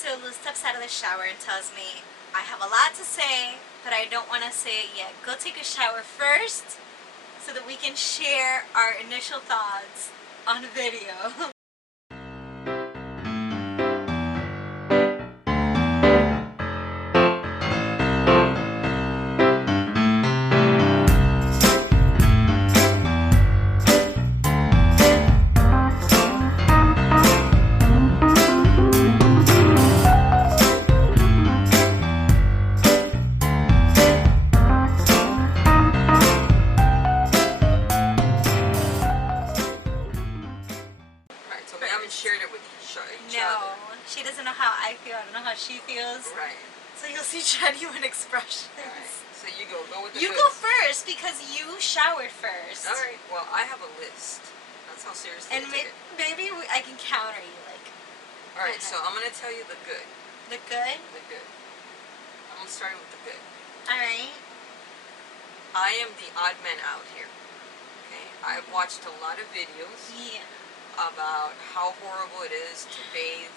So Lou steps out of the shower and tells me, I have a lot to say, but I don't want to say it yet. Go take a shower first so that we can share our initial thoughts on video. Shared it with each other. No, she doesn't know how I feel. I don't know how she feels. Right. So you'll see genuine expressions. Right. So you go with the You go first because you showered first. All right. Well, I have a list. That's how seriously and I take it. Maybe I can counter you. Like. All right. So I'm gonna tell you the good. The good. The good. I'm gonna start with the good. All right. I am the odd man out here. Okay. I've watched a lot of videos. Yeah. About how horrible it is to bathe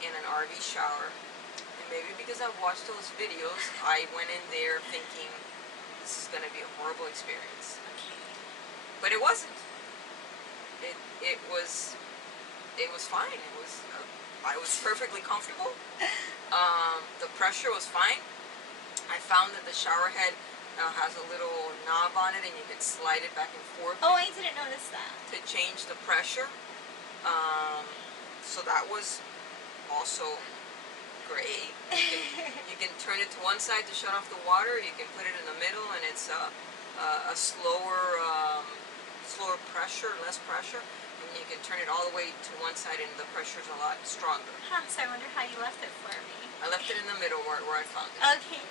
in an RV shower. And maybe because I've watched those videos, I went in there thinking this is going to be a horrible experience. Okay. But it wasn't. It was fine. I was perfectly comfortable. The pressure was fine. I found that the shower head now has a little knob on it and you can slide it back and forth. Oh, I didn't notice that. To change the pressure. So that was also great. You can turn it to one side to shut off the water. You can put it in the middle, and it's a slower pressure, less pressure. And you can turn it all the way to one side, and the pressure's a lot stronger. Huh, so I wonder how you left it for me. I left it in the middle where I found it. Okay.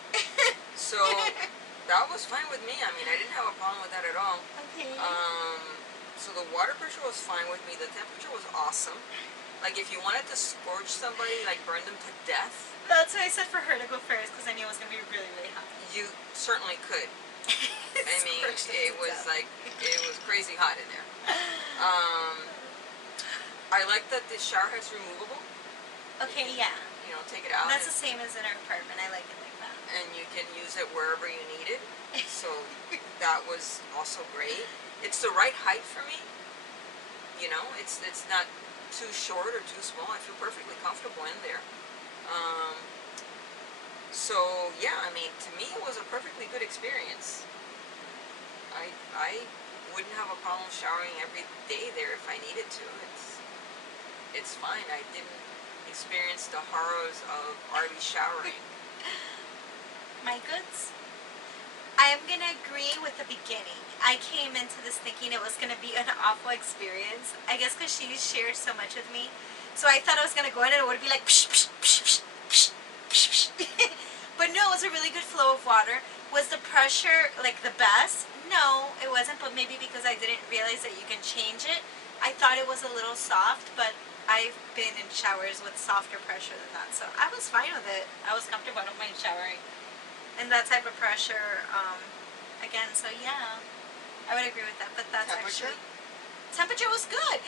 So that was fine with me. I mean, I didn't have a problem with that at all. Okay. So the water pressure was fine with me. The temperature was awesome. Like if you wanted to scorch somebody, like burn them to death. That's why I said for her to go first, because I knew it was going to be really, really hot. You certainly could. I mean, it was crazy hot in there. I like that the shower head's removable. Okay, yeah. You know, take it out. That's the same as in our apartment. I like it like that. And you can use it wherever you need it. So that was also great. It's the right height for me. You know, it's not too short or too small. I feel perfectly comfortable in there. So yeah, I mean, to me it was a perfectly good experience. I wouldn't have a problem showering every day there if I needed to. It's fine. I didn't experience the horrors of RV showering. My goods? I am going to agree with the beginning. I came into this thinking it was going to be an awful experience. I guess because she shared so much with me. So I thought I was going to go in and it would be like psh, psh, psh, psh, psh, psh. But no, it was a really good flow of water. Was the pressure like the best? No, it wasn't, but maybe because I didn't realize that you can change it. I thought it was a little soft, but I've been in showers with softer pressure than that, so I was fine with it. I was comfortable. I don't mind showering and that type of pressure, again, so yeah, I would agree with that, but that's temperature was good.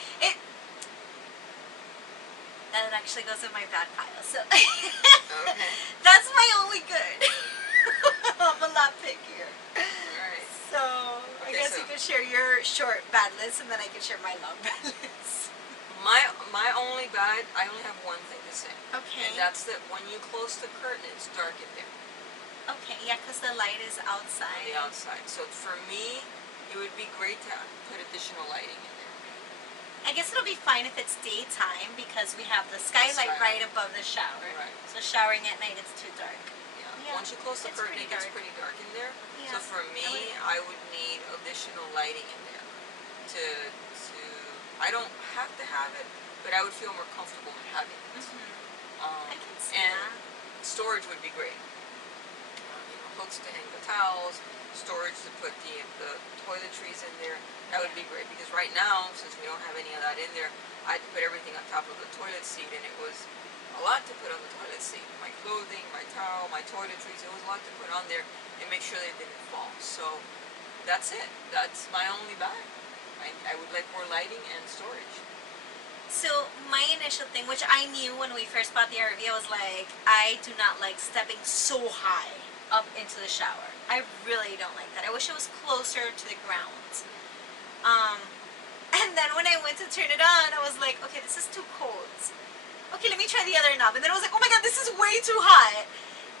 That actually goes in my bad pile, so Okay. That's my only good. I'm a lot pickier. Alright. So, I guess you could share your short bad list, and then I can share my long bad list. My only bad, I only have one thing to say. Okay. And that's that when you close the curtain, it's dark in there. Okay, yeah, because the light is outside. On the outside. So for me, it would be great to put additional lighting in there. I guess it'll be fine if it's daytime because we have the skylight right above the shower. Right. So showering at night, it's too dark. Yeah. Once you close the curtain, it gets pretty dark in there. Yeah. So for me, I would need additional lighting in there to I don't have to have it, but I would feel more comfortable having it. I can see that. Storage would be great. Hooks to hang the towels, storage to put the toiletries in there. That would be great because right now, since we don't have any of that in there, I had to put everything on top of the toilet seat, and it was a lot to put on the toilet seat. My clothing, my towel, my toiletries, it was a lot to put on there and make sure they didn't fall. So that's it. That's my only bag. I would like more lighting and storage. So my initial thing, which I knew when we first bought the RV, I was like, I do not like stepping so high up into the shower. I really don't like that. I wish it was closer to the ground. Um, and then when I went to turn it on, I was like, okay, this is too cold. Okay, let me try the other knob. And then I was like, oh my god, this is way too hot.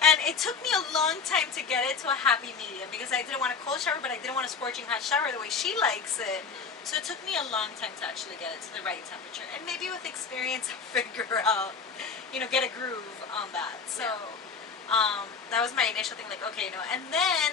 And it took me a long time to get it to a happy medium because I didn't want a cold shower, but I didn't want a scorching hot shower the way she likes it. So it took me a long time to actually get it to the right temperature. And maybe with experience, I'll figure out, get a groove on that. So that was my initial thing, like, okay, no. And then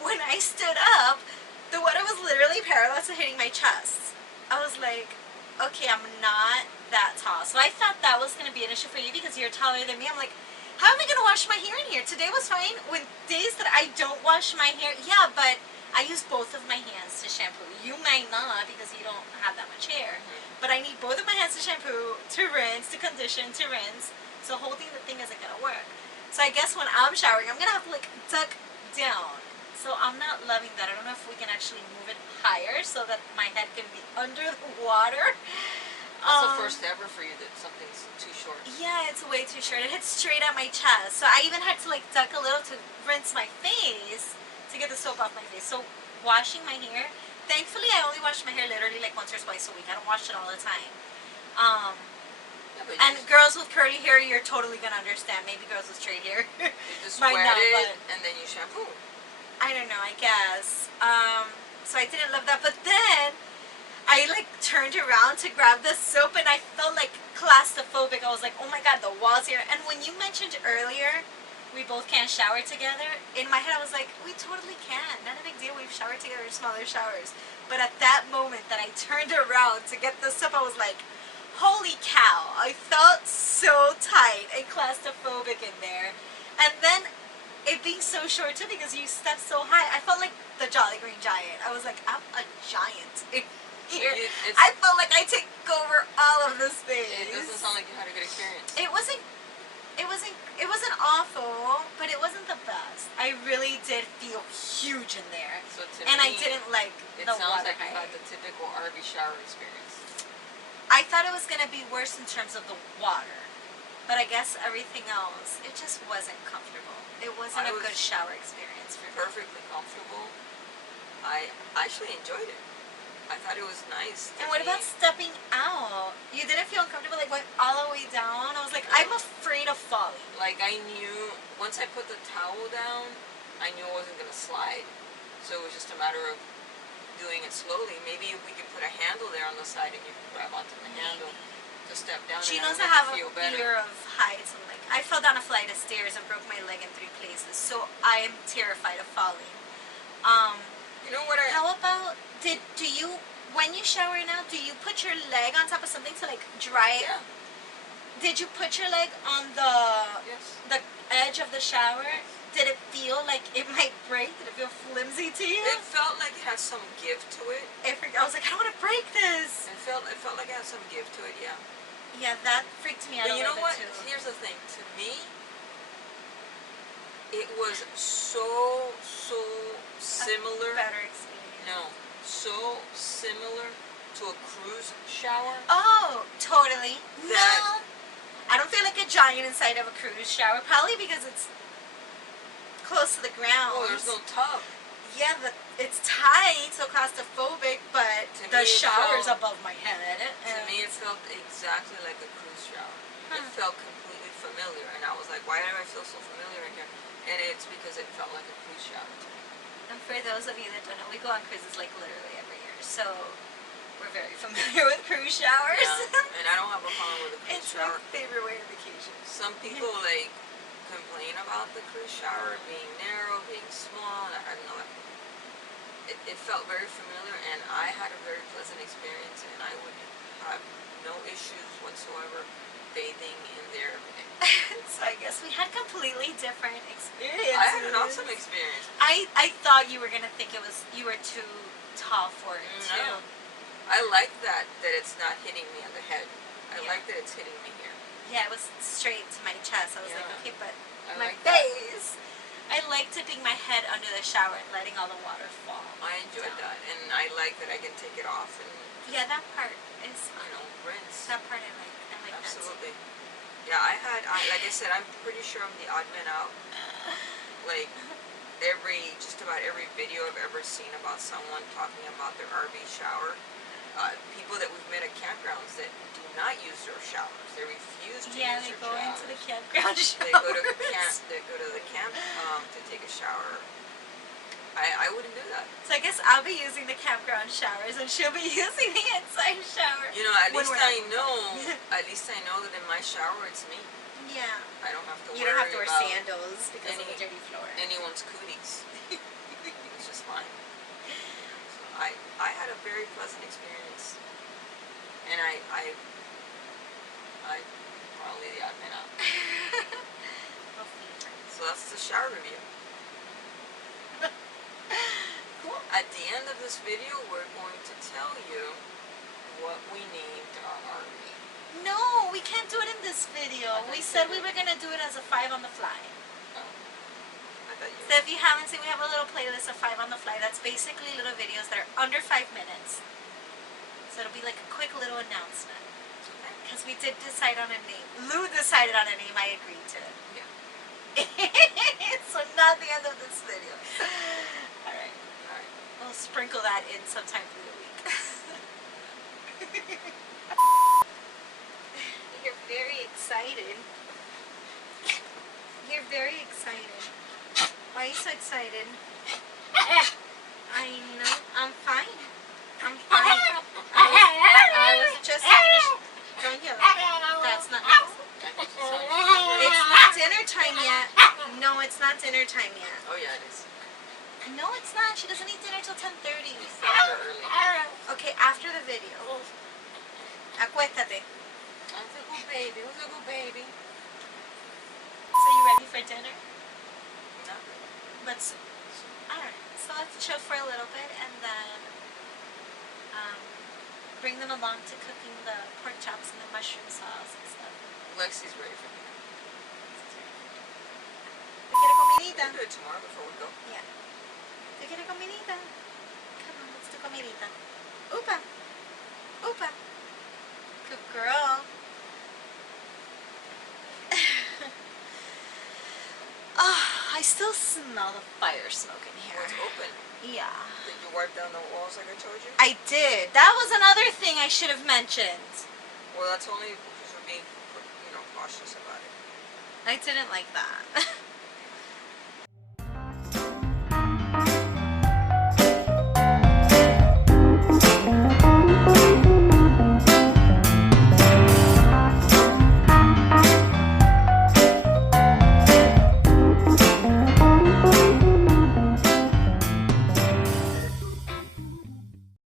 when I stood up, the water was literally parallel to hitting my chest. I was like, okay, I'm not that tall. So I thought that was going to be an issue for you because you're taller than me. I'm like, how am I going to wash my hair in here? Today was fine. When days that I don't wash my hair, yeah, but I use both of my hands to shampoo. You might not because you don't have that much hair. But I need both of my hands to shampoo, to rinse, to condition, to rinse. So holding the thing isn't going to work. So I guess when I'm showering, I'm going to have to like duck down. So I'm not loving that. I don't know if we can actually move it higher so that my head can be under the water. That's the first ever for you that something's too short. Yeah, it's way too short. It hits straight at my chest. So I even had to like duck a little to rinse my face to get the soap off my face. So washing my hair, thankfully I only wash my hair literally like once or twice a week. I don't wash it all the time. Yeah, And girls with curly hair, you're totally gonna understand. Maybe girls with straight hair. you just might wet not, it but and then you shampoo. I don't know, I guess. So I didn't love that. But then I like turned around to grab the soap and I felt like claustrophobic. I was like, oh my god, the walls here. And when you mentioned earlier we both can't shower together, in my head I was like, we totally can. Not a big deal. We've showered together in smaller showers. But at that moment that I turned around to get the soap, I was like, holy cow. I felt so tight and claustrophobic in there. And then it being so short too because you stepped so high, I felt like the Jolly Green Giant. I was like, I'm a giant here. I felt like I take over all of the space. It doesn't sound like you had a good experience. It wasn't awful, but it wasn't the best. I really did feel huge in there. So and I didn't like it the sounds water like you height. had the typical RV shower experience. I thought it was going to be worse in terms of the water. But I guess everything else, it just wasn't comfortable. It wasn't a good shower experience for me. Perfectly comfortable. I actually enjoyed it. I thought it was nice. And what about stepping out? You didn't feel uncomfortable, like went all the way down? I was like, I'm afraid of falling. Like I knew, once I put the towel down, I knew I wasn't going to slide. So it was just a matter of doing it slowly. Maybe if we could put a handle there on the side and you can grab onto the handle to step down. She and knows I make have you feel a better. fear of heights. And like, I fell down a flight of stairs and broke my leg in 3 places. So I am terrified of falling. You know what How about, do you, when you shower now, do you put your leg on top of something to like dry it? Yeah. Did you put your leg on the Yes. the edge of the shower? Did it feel like it might break? Did it feel flimsy to you? It felt like it had some give to it. I was like, I don't want to break this. It felt like it had some give to it, yeah. Yeah, that freaked me out But a you know little what? bit too. Here's the thing. To me, it was so similar. Better experience. No, so similar to a cruise shower. Oh, totally. That- No. I don't feel like a giant inside of a cruise shower. Probably because it's close to the ground. Oh, there's no tub. Yeah, it's tight, so claustrophobic, but To the me, it shower's felt- above my head. To me, it felt exactly like a cruise shower. It felt completely familiar, and I was like, why do I feel so familiar in here? And it's because it felt like a cruise shower to me. And for those of you that don't know, we go on cruises like literally every year, so we're very familiar with cruise showers. Yeah, and I don't have a problem with a cruise It's shower. my favorite way of vacation. Some people like complain about the cruise shower being narrow, being small. And I don't know. It felt very familiar, and I had a very pleasant experience, and I would have no issues whatsoever bathing in there. So I guess we had completely different experiences. I had an awesome experience. I thought you were gonna think you were too tall for it too. No, I like that it's not hitting me on the head. I Yeah. like that it's hitting me here. Yeah, it was straight to my chest. I was like, Yeah. okay, but I my like that. face. I like dipping my head under the shower and letting all the water fall. I enjoyed down. that, and I like that I can take it off and Yeah, that part is You know, rinse. that part I like. I like Absolutely. Yeah, like I said, I'm pretty sure I'm the odd man out. Like, just about every video I've ever seen about someone talking about their RV shower, people that we've met at campgrounds that do not use their showers. They refuse to Yeah, use they their go into the showers. campground They go to showers. the camp to take a shower. I wouldn't do that. So I guess I'll be using the campground showers and she'll be using the inside shower. You know, at When least we're I not know. inside. At least I know that in my shower it's me. Yeah. I don't have to You worry don't have to wear about sandals because of the dirty floor. anyone's cooties. It's just fine. So I had a very pleasant experience, and I probably the odd man out. So that's the shower review. Cool. At the end of this video, we're going to tell you what we named our RV. No, we can't do it in this video. I thought We you said said we it. were going to do it as a 5 on the fly. Oh, I thought you. So if you haven't seen, we have a little playlist of 5 on the fly. That's basically little videos that are under 5 minutes. So it'll be like a quick little announcement. Because we did decide on a name. Lou decided on a name. I agreed to. Yeah. So not the end of this video. Alright. All right. We'll sprinkle that in sometime through the week. You're very excited. You're very excited. Why are you so excited? I know. I'm fine. I'm fine. I was just don't yell. That's not nice. It's not dinner time yet. No, it's not dinner time yet. Oh yeah, it is. No, it's not. She doesn't eat dinner till 10:30. It's early. Okay, after the video. Acuéstate. Who's a good baby? Who's a good baby? So you ready for dinner? No. Let's. All right. So let's chill for a little bit and then bring them along to cooking the pork chops and the mushroom sauce and stuff. Lexi's ready for me. ¿Te quiere comidita? We'll do it tomorrow before we go. Yeah. ¿Te quiere comidita? Come on, let's do comidita. Upa. Upa. Good girl. Oh, I still smell the fire smoke in here. Oh, it's open. Yeah. Did you wipe down the walls like I told you? I did. That was another thing I should have mentioned. Well, that's only because we're being, cautious about it. I didn't like that.